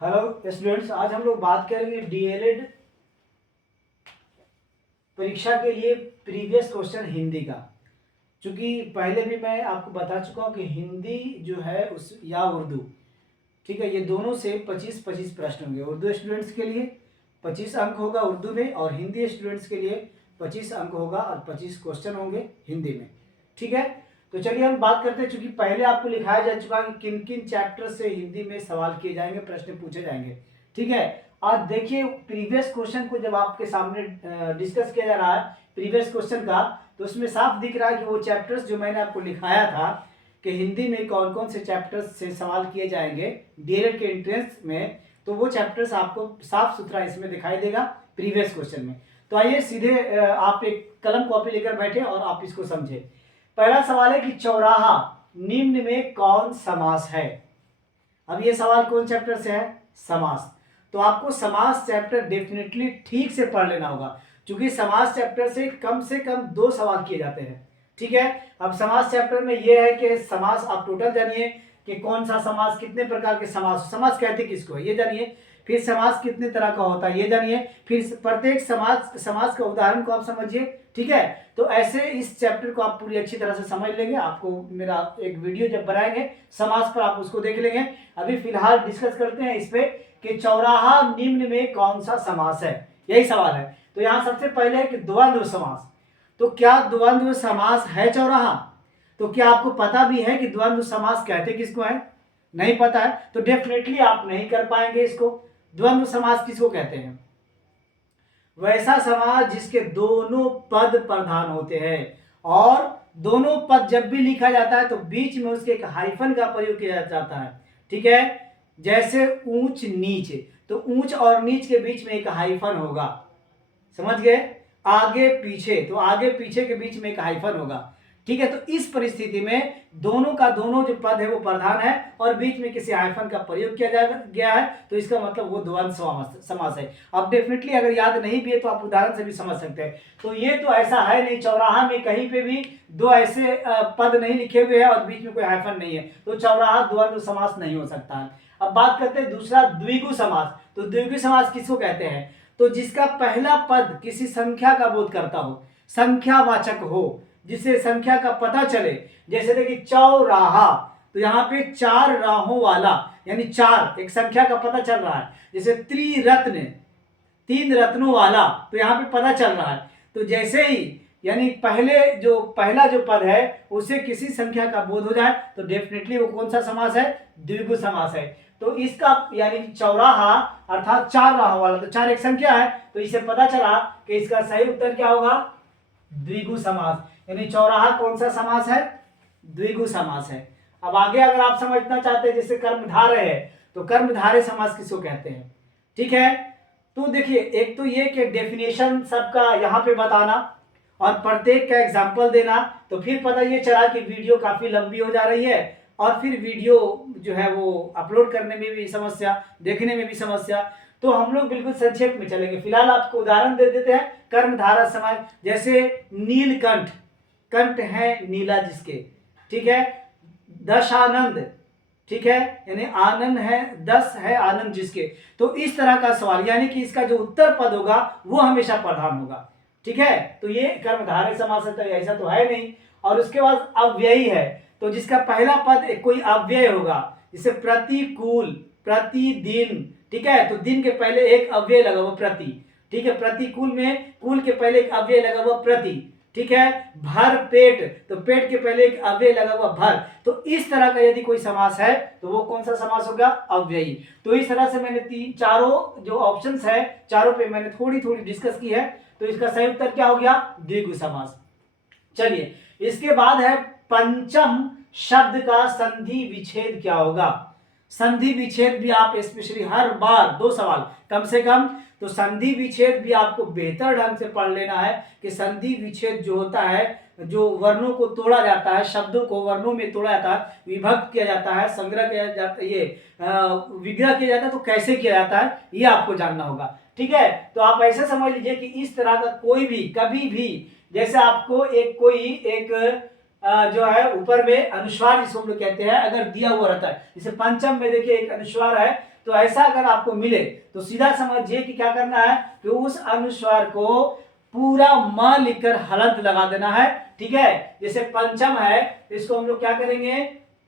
Hello students, आज हम लोग बात करेंगे डीएलएड परीक्षा के लिए प्रीवियस क्वेश्चन हिंदी का। क्योंकि पहले भी मैं आपको बता चुका हूँ कि हिंदी जो है उस या उर्दू, ठीक है, ये दोनों से 25-25 प्रश्न होंगे। उर्दू स्टूडेंट्स के लिए 25 अंक होगा उर्दू में, और हिंदी स्टूडेंट्स के लिए 25 अंक होगा और 25 क्वेश्चन होंगे हिंदी में। ठीक है, तो चलिए हम बात करते हैं। चूंकि पहले आपको लिखाया जा चुका है कि किन किन चैप्टर से हिंदी में सवाल किए जाएंगे, प्रश्न पूछे जाएंगे। ठीक है, आज देखिए प्रीवियस क्वेश्चन को जब आपके सामने डिस्कस किया जा रहा है प्रीवियस क्वेश्चन का, तो उसमें साफ दिख रहा है कि वो चैप्टर्स जो मैंने आपको लिखाया था कि हिंदी में कौन कौन से चैप्टर्स से सवाल किए जाएंगे डीएलएड के एंट्रेंस में, तो वो चैप्टर्स आपको साफ सुथरा इसमें दिखाई देगा प्रीवियस क्वेश्चन में। तो आइए सीधे आप एक कलम कॉपी लेकर बैठे और आप इसको समझे। पहला सवाल है कि चौराहा निम्न में कौन समास है। अब ये सवाल कौन चैप्टर से है? समास। तो आपको समास चैप्टर डेफिनेटली ठीक से पढ़ लेना होगा, क्योंकि समास चैप्टर से कम 2 सवाल किए जाते हैं। ठीक है, अब समास चैप्टर में यह है कि समास आप टोटल जानिए कि कौन सा समास, कितने प्रकार के समास, समास कहते किसको है ये जानिए, फिर समास कितने तरह का होता है ये जानिए, फिर प्रत्येक समास का उदाहरण को आप समझिए। ठीक है, तो ऐसे इस चैप्टर को आप पूरी अच्छी तरह से समझ लेंगे। आपको मेरा एक वीडियो जब बनाएंगे समास पर, आप उसको देख लेंगे। अभी फिलहाल डिस्कस करते हैं इस पे कि चौराहा निम्न में कौन सा समास है, यही सवाल है। तो यहां सबसे पहले है कि द्वंद्व समास। तो क्या द्वंद्व समास है चौराहा? तो क्या आपको पता भी है कि द्वंद्व समास कहते किसको है? नहीं पता है तो डेफिनेटली आप नहीं कर पाएंगे इसको। द्वंद्व समास किसको कहते हैं? वैसा समास जिसके दोनों पद प्रधान होते हैं, और दोनों पद जब भी लिखा जाता है तो बीच में उसके एक हाइफन का प्रयोग किया जाता है। ठीक है, जैसे ऊंच नीच, तो ऊंच और नीच के बीच में एक हाइफन होगा, समझ गए? आगे पीछे, तो आगे पीछे के बीच में एक हाइफन होगा। ठीक है, तो इस परिस्थिति में दोनों का दोनों जो पद है वो प्रधान है और बीच में किसी हाइफन का प्रयोग किया गया है, तो इसका मतलब वो द्वंद्व समास है। अब डेफिनेटली अगर याद नहीं भी है तो आप उदाहरण से भी समझ सकते हैं। तो ये तो ऐसा है नहीं, चौराहा में कहीं पे भी 2 ऐसे पद नहीं लिखे हुए हैं और बीच में कोई हाइफन नहीं है, तो चौराहा द्वंद्व समास नहीं हो सकता है। अब बात करते हैं दूसरा, द्विगु समास। तो द्विगु समास किसको कहते हैं? तो जिसका पहला पद किसी संख्या का बोध करता हो, संख्यावाचक हो, जिससे संख्या का पता चले। जैसे देखिए चौराहा, तो यहाँ पे 4 राहों वाला, यानी 4 एक संख्या का पता चल रहा है। जैसे त्रिरत्न, 3 रत्नों वाला, तो यहाँ पे पता चल रहा है। तो जैसे ही यानी पहला जो पद है उसे किसी संख्या का बोध हो जाए तो डेफिनेटली वो कौन सा समास है? द्विगु समास है। तो इसका यानी चौराहा अर्थात 4 राहों वाला, तो 4 एक संख्या है, तो इसे पता चला कि इसका सही उत्तर क्या होगा? द्विगु समास। यानी चौराहा कौन सा समास है? द्विगु समास है। अब आगे अगर आप समझना चाहते हैं जैसे कर्मधारय है, तो कर्मधारय समास किसको कहते हैं? ठीक है, तो देखिए एक तो ये कि डेफिनेशन सबका यहाँ पे बताना और प्रत्येक का एग्जाम्पल देना, तो फिर पता ये चला कि वीडियो काफी लंबी हो जा रही है और फिर वीडियो जो है वो अपलोड करने में भी समस्या, देखने में भी समस्या। तो हम लोग बिल्कुल संक्षेप में चलेंगे। फिलहाल आपको उदाहरण दे देते हैं कर्मधारय समास। जैसे नीलकंठ, कंठ है नीला जिसके, ठीक है। दशानंद, ठीक है, यानी आनंद है, 10 है आनंद जिसके। तो इस तरह का सवाल, यानी कि इसका जो उत्तर पद होगा वो हमेशा प्रधान होगा। ठीक है, तो ये कर्मधारय समास है, तो ऐसा तो है नहीं। और उसके बाद अव्ययी है, तो जिसका पहला पद कोई अव्यय होगा, जैसे प्रतिकूल, प्रतिदिन, ठीक है, तो दिन के पहले एक अव्यय लगा हुआ प्रति, ठीक है। प्रतिकूल में कूल के पहले एक अव्यय लगा हुआ प्रति, ठीक है। भर पेट, तो पेट के पहले एक अव्यय लगा हुआ भर। तो इस तरह का यदि कोई समास है तो वो कौन सा समास होगा? अव्ययी। तो इस तरह से मैंने चारों जो ऑप्शंस है, चारों पे मैंने थोड़ी थोड़ी डिस्कस की है। तो इसका सही उत्तर क्या हो गया? द्विगु समास। चलिए, इसके बाद है पंचम शब्द का संधि विच्छेद क्या होगा। संधि विच्छेद भी आप स्पेशली हर बार 2 सवाल कम से कम, तो संधि विच्छेद भी आपको बेहतर ढंग से पढ़ लेना है कि संधि विच्छेद जो होता है, जो वर्णों को तोड़ा जाता है, शब्दों को वर्णों में तोड़ा जाता है, विभक्त किया जाता है, संग्रह किया जाता है, ये विग्रह किया जाता है, तो कैसे किया जाता है ये आपको जानना होगा। ठीक है, तो आप ऐसे समझ लीजिए कि इस तरह का कोई भी कभी भी, जैसे आपको एक जो है ऊपर में अनुस्वार जिसको हम लोग कहते हैं अगर दिया हुआ रहता है, जैसे पंचम में देखिए एक अनुस्वार है, तो ऐसा अगर आपको मिले तो सीधा समझिए कि क्या करना है कि उस अनुस्वार को पूरा म लिखकर हलंत लगा देना है। ठीक है, जैसे पंचम है इसको हम लोग क्या करेंगे,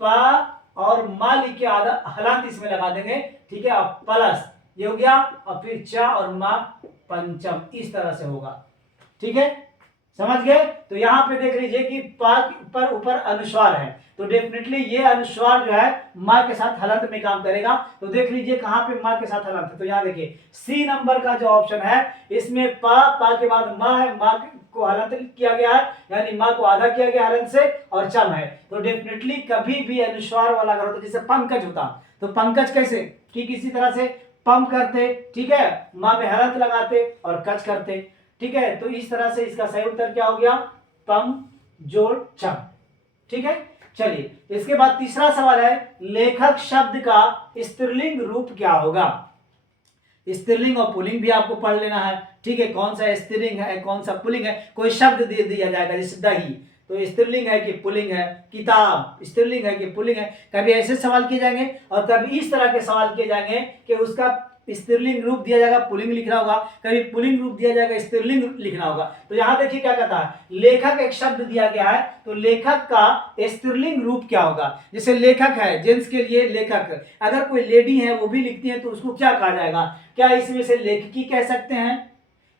प और मा लिख के आधा हलंत इसमें लगा देंगे। ठीक है, अब प्लस ये हो गया और फिर च और मा पंचम, इस तरह से होगा। ठीक है, समझ गए। तो यहां पे देख लीजिए कि पर ऊपर अनुस्वार है तो डेफिनेटली ये अनुस्वार जो है मां के साथ हलंत में काम करेगा। तो देख लीजिए कहां पे मां के साथ हलंत है, तो यहां देखिए सी नंबर का जो ऑप्शन है इसमें पा के बाद मां है, मां को हलंत किया गया है यानी मां को आधा किया गया हलंत से और चम है। तो डेफिनेटली कभी भी अनुस्वार वाला अगर होता, जैसे पंकज होता तो पंकज कैसे, ठीक इसी तरह से पम करते, ठीक है, मां में हलंत लगाते और कच करते। ठीक है, तो इस तरह से इसका सही उत्तर क्या हो गया, पम जोड़ चम। ठीक है, चलिए इसके बाद तीसरा सवाल है लेखक शब्द का स्त्रीलिंग रूप क्या होगा। स्त्रीलिंग और पुल्लिंग भी आपको पढ़ लेना है। ठीक है, कौन सा स्त्रीलिंग है कौन सा पुल्लिंग है, कोई शब्द दे दिया जाएगा जैसे दही तो स्त्रीलिंग है कि पुल्लिंग है, किताब स्त्रीलिंग है कि पुल्लिंग है। कभी ऐसे सवाल किए जाएंगे और कभी इस तरह के सवाल किए जाएंगे कि उसका स्त्रीलिंग रूप दिया जाएगा पुल्लिंग लिखना होगा, कभी पुल्लिंग रूप दिया जाएगा स्त्रीलिंग लिखना होगा। तो यहां देखिए क्या कहता है, लेखक एक शब्द दिया गया है तो लेखक का स्त्रीलिंग रूप क्या होगा। जैसे लेखक है जेंट्स के लिए लेखक, अगर कोई लेडी है वो भी लिखती है तो उसको क्या कहा जाएगा, क्या इसमें से लेखकी कह सकते हैं,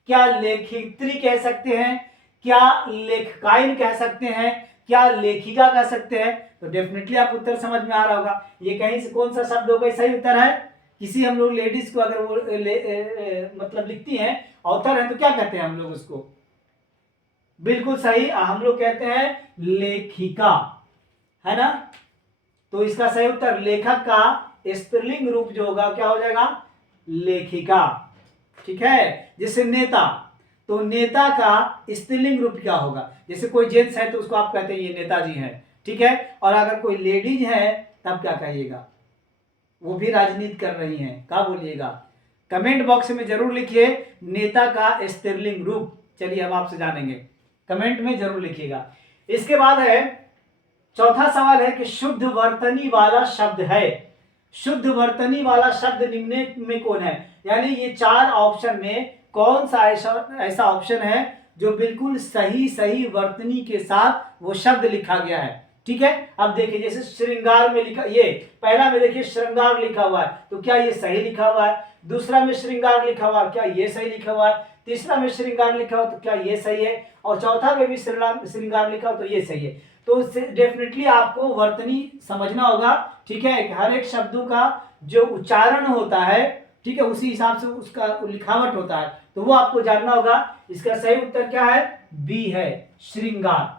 क्या लेखित्री कह सकते हैं, क्या लेखकाइन कह सकते हैं, क्या लेखिका कह सकते हैं। तो डेफिनेटली आप उत्तर समझ में आ रहा होगा ये कहीं से कौन सा शब्द होगा, सही उत्तर है किसी हम लोग लेडीज को अगर वो मतलब लिखती हैं ऑथर है तो क्या कहते हैं हम लोग उसको, बिल्कुल सही हम लोग कहते हैं लेखिका, है ना। तो इसका सही उत्तर लेखक का स्त्रीलिंग रूप जो होगा क्या हो जाएगा, लेखिका। ठीक है, जैसे नेता तो नेता का स्त्रीलिंग रूप क्या होगा, जैसे कोई जेंट्स है तो उसको आप कहते हैं ये नेताजी है। ठीक है, और अगर कोई लेडीज है तब क्या कहिएगा, वो भी राजनीति कर रही हैं, क्या बोलिएगा, कमेंट बॉक्स में जरूर लिखिए नेता का स्त्रीलिंग रूप। चलिए हम आपसे जानेंगे, कमेंट में जरूर लिखिएगा। इसके बाद है चौथा सवाल है कि शुद्ध वर्तनी वाला शब्द है, शुद्ध वर्तनी वाला शब्द निम्न में कौन है, यानी ये चार ऑप्शन में कौन सा ऐसा ऑप्शन है जो बिल्कुल सही सही वर्तनी के साथ वो शब्द लिखा गया है। ठीक है, अब देखिए जैसे श्रृंगार में लिखा, ये पहला में देखिए श्रृंगार लिखा हुआ है तो क्या ये सही लिखा हुआ है, दूसरा में श्रृंगार लिखा हुआ है क्या ये सही लिखा हुआ है, तीसरा में श्रृंगार लिखा हुआ तो क्या ये सही है, और चौथा में भी श्रृंगार लिखा हो तो ये सही है। तो डेफिनेटली आपको वर्तनी समझना होगा। ठीक है, हर एक शब्दों का जो उच्चारण होता है, ठीक है, उसी हिसाब से उसका लिखावट होता है तो वो आपको जानना होगा। इसका सही उत्तर क्या है, बी है श्रृंगार।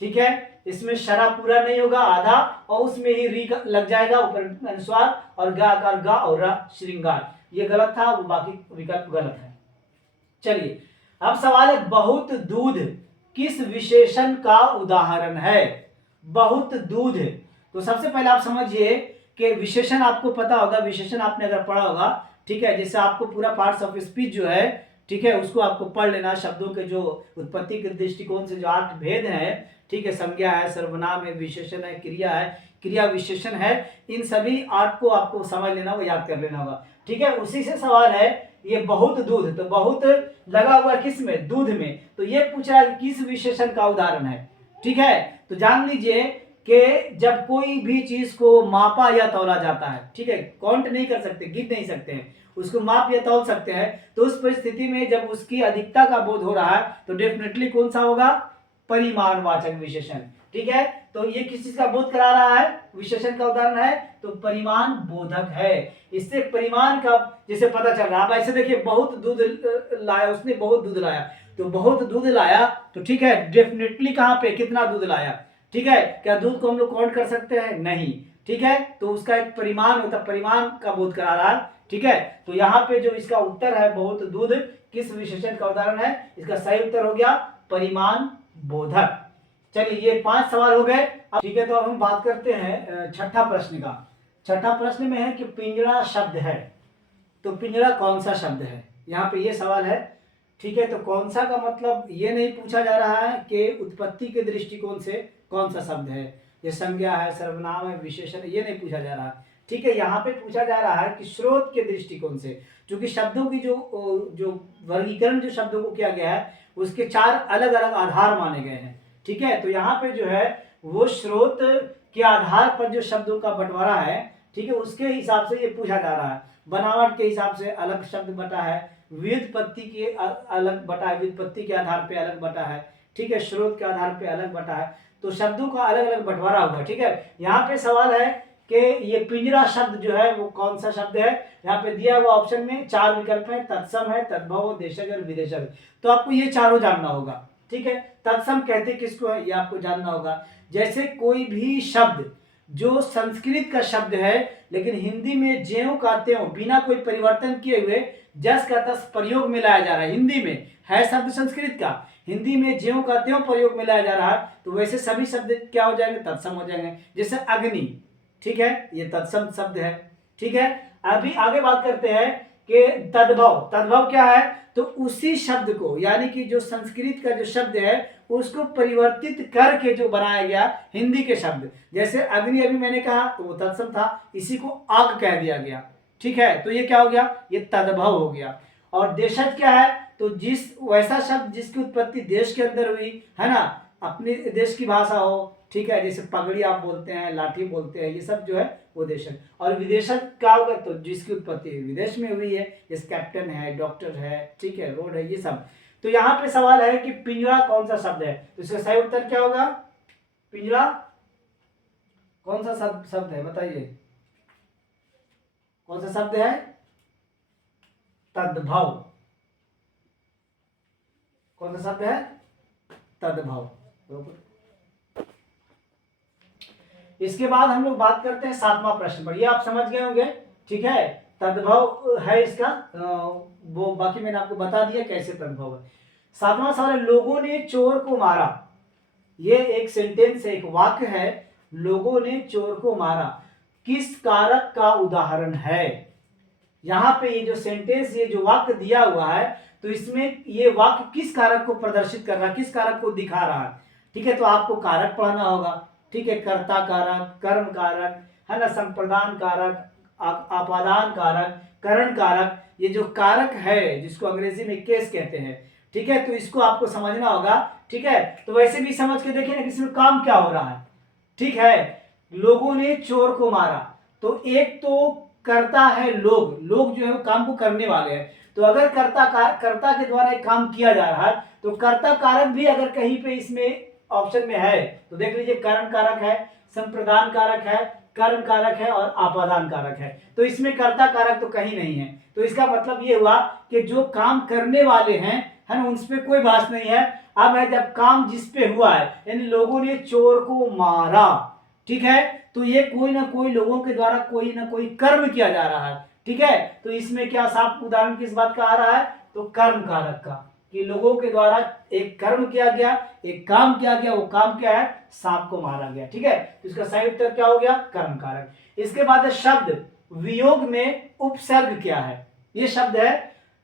ठीक है, इसमें शरा पूरा नहीं होगा आधा और उसमें ही री लग जाएगा ऊपर अनुस्वार और गा आकार गा और रा श्रृंगार, ये गलत था, वो बाकी विकल्प गलत है। चलिए अब सवाल है बहुत दूध किस विशेषण का उदाहरण है, बहुत दूध। तो सबसे पहले आप समझिए कि विशेषण आपको पता होगा, विशेषण आपने अगर पढ़ा होगा, ठीक है, जैसे आपको पूरा पार्ट्स ऑफ स्पीच जो है, ठीक है, उसको आपको पढ़ लेना, शब्दों के जो उत्पत्ति के दृष्टिकोण से जो 8 भेद हैं, ठीक है, संज्ञा है, सर्वनाम है, विशेषण है, क्रिया है, क्रिया विशेषण है, इन सभी 8 को आपको समझ लेना होगा, याद कर लेना होगा। ठीक है, उसी से सवाल है ये बहुत दूध, तो बहुत लगा हुआ किस में, दूध में, तो ये पूछ रहा है किस विशेषण का उदाहरण है। ठीक है, तो जान लीजिए कि जब कोई भी चीज को मापा या तौला जाता है, ठीक है, काउंट नहीं कर सकते, गिन नहीं सकते हैं, उसको माप या तौल सकते हैं, तो उस परिस्थिति में जब उसकी अधिकता का बोध हो रहा है तो डेफिनेटली कौन सा होगा, परिमाणवाचक विशेषण। ठीक है, तो ये किस चीज का बोध करा रहा है, विशेषण का उदाहरण है तो परिमाण बोधक है। इससे परिमाण का जैसे पता चल रहा है। अब ऐसे देखिए बहुत दूध लाया उसने, बहुत दूध लाया, तो बहुत दूध लाया तो ठीक है, डेफिनेटली कहां पे कितना दूध लाया। ठीक है, क्या दूध को हम लोग काउंट कर सकते हैं, नहीं। ठीक है, तो उसका एक परिमाण होता है, परिमाण का बोध करा रहा है। ठीक है, तो यहाँ पे जो इसका उत्तर है बहुत दूध किस विशेषण का उदाहरण है, इसका सही उत्तर हो गया परिमाण बोधक। चलिए ये 5 सवाल हो गए। ठीक है, तो अब हम बात करते हैं छठा प्रश्न का। छठा प्रश्न में है कि पिंजरा शब्द है, तो पिंजरा कौन सा शब्द है, यहाँ पे ये सवाल है। ठीक है, तो कौन सा का मतलब ये नहीं पूछा जा रहा है कि उत्पत्ति के दृष्टिकोण से कौन सा शब्द है, ये संज्ञा है, सर्वनाम है, विशेषण, ये नहीं पूछा जा रहा है। ठीक है, यहाँ पे पूछा जा रहा है कि स्रोत के दृष्टिकोण से, क्योंकि शब्दों की जो वर्गीकरण जो शब्दों को किया गया है उसके 4 अलग अलग आधार माने गए हैं। ठीक है, तो यहाँ पे जो है वो स्रोत के आधार पर जो शब्दों का बंटवारा है, ठीक है, उसके हिसाब से ये पूछा जा रहा है। बनावट के हिसाब से अलग शब्द बटा है, व्युत्पत्ति के अलग बटा है, व्युत्पत्ति के आधार पे अलग बटा है, ठीक है, स्रोत के आधार पे अलग बटा है, तो शब्दों का अलग अलग बंटवारा हुआ। ठीक है, यहाँ पे सवाल है कि ये पिंजरा शब्द जो है वो कौन सा शब्द है। यहाँ पे दिया हुआ ऑप्शन में 4 विकल्प है, तत्सम है, तद्भव, देशज और विदेशज। तो आपको ये चारों जानना होगा। ठीक है, तत्सम कहते किसको है ये आपको जानना होगा। जैसे कोई भी शब्द जो संस्कृत का शब्द है लेकिन हिंदी में ज्यों का त्यों बिना कोई परिवर्तन किए हुए जस का तस प्रयोग में लाया जा रहा है, हिंदी में है शब्द संस्कृत का, हिंदी में ज्यों का त्यों प्रयोग में लाया जा रहा है, तो वैसे सभी शब्द क्या हो जाएंगे, तत्सम हो जाएंगे। जैसे अग्नि, ठीक है, ये तत्सम शब्द है। ठीक है, अभी आगे बात करते हैं कि तद्भव। तद्भव क्या है, तो उसी शब्द को यानी कि जो संस्कृत का जो शब्द है उसको परिवर्तित करके जो बनाया गया हिंदी के शब्द। जैसे अग्नि अभी मैंने कहा तो वो तत्सम था, इसी को आग कह दिया गया। ठीक है, तो ये क्या हो गया, ये तद्भव हो गया। और देशज क्या है, तो जिस वैसा शब्द जिसकी उत्पत्ति देश के अंदर हुई है ना, अपने देश की भाषा हो। ठीक है, जैसे पगड़ी आप बोलते हैं, लाठी बोलते हैं, ये सब जो है वो देशज। और विदेशज क्या होगा, तो जिसकी उत्पत्ति विदेश में हुई है, जैसे कैप्टन है, डॉक्टर है, ठीक है, रोड है, ये सब। तो यहाँ पे सवाल है कि पिंजरा कौन सा शब्द है, तो इसका सही उत्तर क्या होगा, पिंजरा कौन सा शब्द है, बताइए कौन सा शब्द है, तद्भव। कौन सा शब्द है, तद्भव। इसके बाद हम लोग बात करते हैं 7वां प्रश्न पर, ये आप समझ गए होंगे। ठीक है, तद्भव है इसका, वो बाकी मैंने आपको बता दिया कैसे तद्भव है। 7वां सवाल है, लोगों ने चोर को मारा। ये एक सेंटेंस है, एक वाक्य है, लोगों ने चोर को मारा, किस कारक का उदाहरण है। यहाँ पे ये जो सेंटेंस, ये जो वाक्य दिया हुआ है, तो इसमें ये वाक्य किस कारक को प्रदर्शित कर रहा है, किस कारक को दिखा रहा है। ठीक है, तो आपको कारक पढ़ना होगा। ठीक है, कर्ता कारक, कर्म कारक, है ना, संप्रदान कारक, आपादान कारक, करण कारक, ये जो कारक है जिसको अंग्रेजी में केस कहते हैं। ठीक है, तो इसको आपको समझना होगा। ठीक है, तो वैसे भी समझ के देखिए ना किसी में काम क्या हो रहा है। ठीक है, लोगों ने चोर को मारा, तो एक तो करता है लोग, लोग जो है वो काम को करने वाले हैं। तो अगर कर्ता के द्वारा एक काम किया जा रहा है, तो कर्ता कारक भी अगर कहीं पे इसमें ऑप्शन में है तो देख लीजिए, करण कारक है, संप्रदान कारक है, कर्म कारक है और आपादान कारक है। तो इसमें कर्ता कारक तो कहीं नहीं है। तो इसका मतलब ये हुआ कि जो काम करने वाले हैं, है ना, उस पर कोई बात नहीं है। अब है जब काम जिस पे हुआ है, यानी लोगों ने चोर को मारा, ठीक है, तो ये कोई ना कोई लोगों के द्वारा कोई ना कोई कर्म किया जा रहा है। ठीक है, तो इसमें क्या साफ उदाहरण किस बात का आ रहा है, तो कर्म कारक का, कि लोगों के द्वारा एक कर्म किया गया, एक काम किया गया, वो काम क्या है, सांप को मारा गया। ठीक है, तो इसका सही उत्तर क्या हो गया, कर्म कारक। इसके बाद है शब्द वियोग में उपसर्ग क्या है। ये शब्द है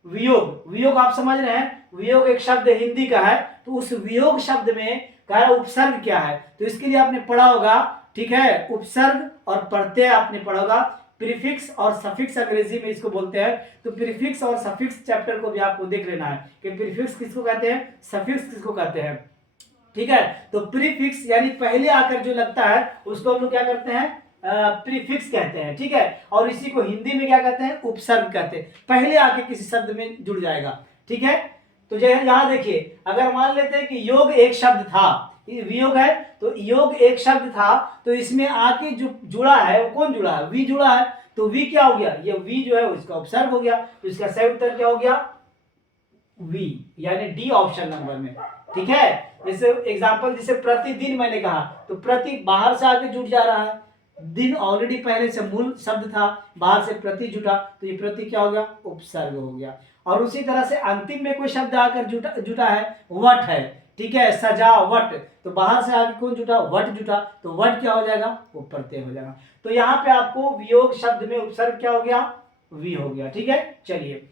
वियोग। वियोग आप समझ रहे हैं, वियोग एक शब्द हिंदी का है, तो उस वियोग शब्द में क्या उपसर्ग क्या है, तो इसके लिए आपने पढ़ा होगा। ठीक है, उपसर्ग और प्रत्यय आपने पढ़ा होगा। प्रीफिक्स और सफिक्स अंग्रेजी में इसको बोलते हैं। तो प्रीफिक्स और सफिक्स चैप्टर को भी आपको देख लेना है कि प्रीफिक्स किसको कहते हैं, सफिक्स किसको कहते हैं। ठीक है, तो प्रीफिक्स यानी पहले आकर जो लगता है उसको हम लोग क्या करते हैं, प्रीफिक्स कहते हैं। ठीक है, और इसी को हिंदी में क्या कहते हैं, उपसर्ग कहते हैं, पहले आके किसी शब्द में जुड़ जाएगा। ठीक है, तो जो यहाँ देखिए, अगर मान लेते हैं कि योग एक शब्द था, वियोग है, तो योग एक शब्द था, तो इसमें आके जो जुड़ा है वो कौन जुड़ा है, वी जुड़ा है, तो वी क्या हो गया, ये वी जो है उसका उपसर्ग हो गया, तो इसका सही उत्तर क्या हो गया, वी, यानी डी ऑप्शन नंबर में। ठीक है, जैसे एग्जांपल, जैसे प्रतिदिन मैंने कहा, तो प्रति बाहर से आके जुड़ जा रहा है, दिन ऑलरेडी पहले से मूल शब्द था, बाहर से प्रति जुटा, तो ये प्रति क्या हो गया, उपसर्ग हो गया। और उसी तरह से अंतिम में कोई शब्द आकर जुटा है, वट है। ठीक है, सजावट, तो बाहर से आगे कौन जुटा, वट जुटा, तो वट क्या हो जाएगा, वो प्रत्यय हो जाएगा। तो यहाँ पे आपको वियोग शब्द में उपसर्ग क्या हो गया, वी हो गया। ठीक है, चलिए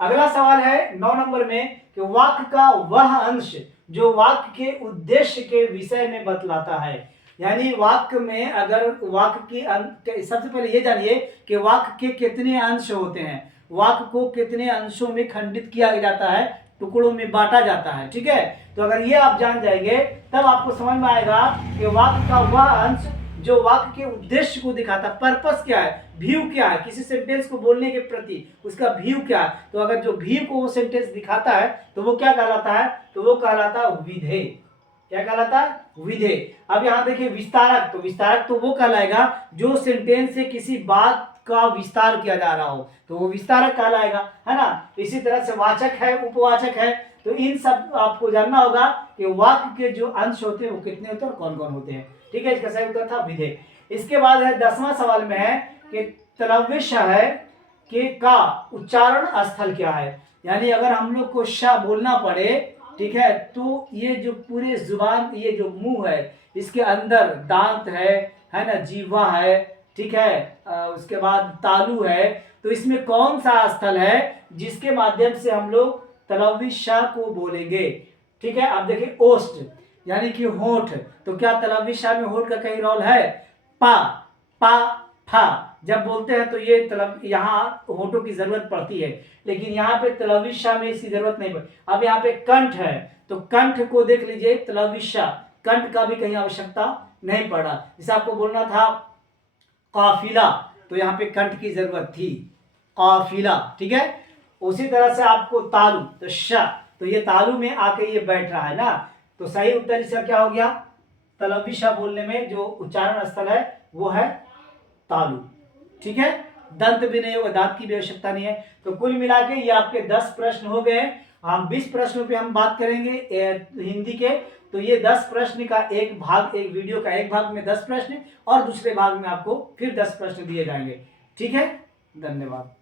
अगला सवाल है 9 नंबर में कि वाक्य का वह अंश जो वाक्य के उद्देश्य के विषय में बतलाता है। यानी वाक्य में अगर वाक्य की सबसे पहले ये जानिए कि वाक्य के कितने अंश होते हैं, वाक्य को कितने अंशों में खंडित किया जाता है, टुकड़ों में बांटा जाता है। ठीक है, तो अगर ये आप जान जाएंगे तब आपको समझ में आएगा कि वाक्य का वह अंश जो वाक्य के उद्देश्य को दिखाता, पर्पस क्या है, व्यू क्या है, किसी सेंटेंस को बोलने के प्रति उसका व्यू क्या है। तो अगर जो व्यू को वो सेंटेंस दिखाता है तो वो क्या कहलाता है, तो वो कहलाता है विधेय। क्या कहलाता है, विधेय। अब यहां देखिए विस्तारक, तो विस्तारक तो वो कहलाएगा जो सेंटेंस से किसी बात का विस्तार किया जा रहा हो, तो वो विस्तारक कहलाएगा, है ना। इसी तरह से वाचक है, उपवाचक है। तो इन सब आपको जानना होगा कि वाक्य के जो अंश होते हैं वो कितने होते हैं और कौन कौन होते हैं। ठीक है, इसका सही उत्तर था विधेय। इसके बाद है 10वां सवाल में है कि तलव्य है कि का उच्चारण स्थल क्या है। यानी अगर हम लोग को श बोलना पड़े, ठीक है, तो ये जो पूरे जुबान, ये जो मुंह है, इसके अंदर दांत है ना, जीवा है, ठीक है, उसके बाद तालु है। तो इसमें कौन सा स्थल है जिसके माध्यम से हम लोग तलव्य श को बोलेंगे। ठीक है, अब देखिए ओष्ठ यानी कि होठ, तो क्या तलव्य श में होठ का कहीं रोल है। पा, पा, फा जब बोलते हैं तो ये तलब यहाँ होठों की जरूरत पड़ती है, लेकिन यहाँ पे तलव्य श में इसकी जरूरत नहीं पड़ती। अब यहाँ पे कंठ है, तो कंठ को देख लीजिए, तलव्य श, कंठ का भी कहीं आवश्यकता नहीं पड़ा। जैसे आपको बोलना था काफिला, तो यहाँ पे कंठ की जरूरत थी, काफिला। ठीक है, उसी तरह से आपको तालु, तो श, तो ये तालु में आके ये बैठ रहा है ना, तो सही उत्तर इसका क्या हो गया, तलव्य श बोलने में जो उच्चारण स्थल है वो है तालु। ठीक है, दंत भी नहीं होगा, दांत की भी आवश्यकता नहीं है। तो कुल मिला के ये आपके 10 प्रश्न हो गए। हम 20 प्रश्नों पे हम बात करेंगे हिंदी के। तो ये 10 प्रश्न का एक भाग, एक वीडियो का एक भाग में 10 प्रश्न और दूसरे भाग में आपको फिर 10 प्रश्न दिए जाएंगे। ठीक है, धन्यवाद।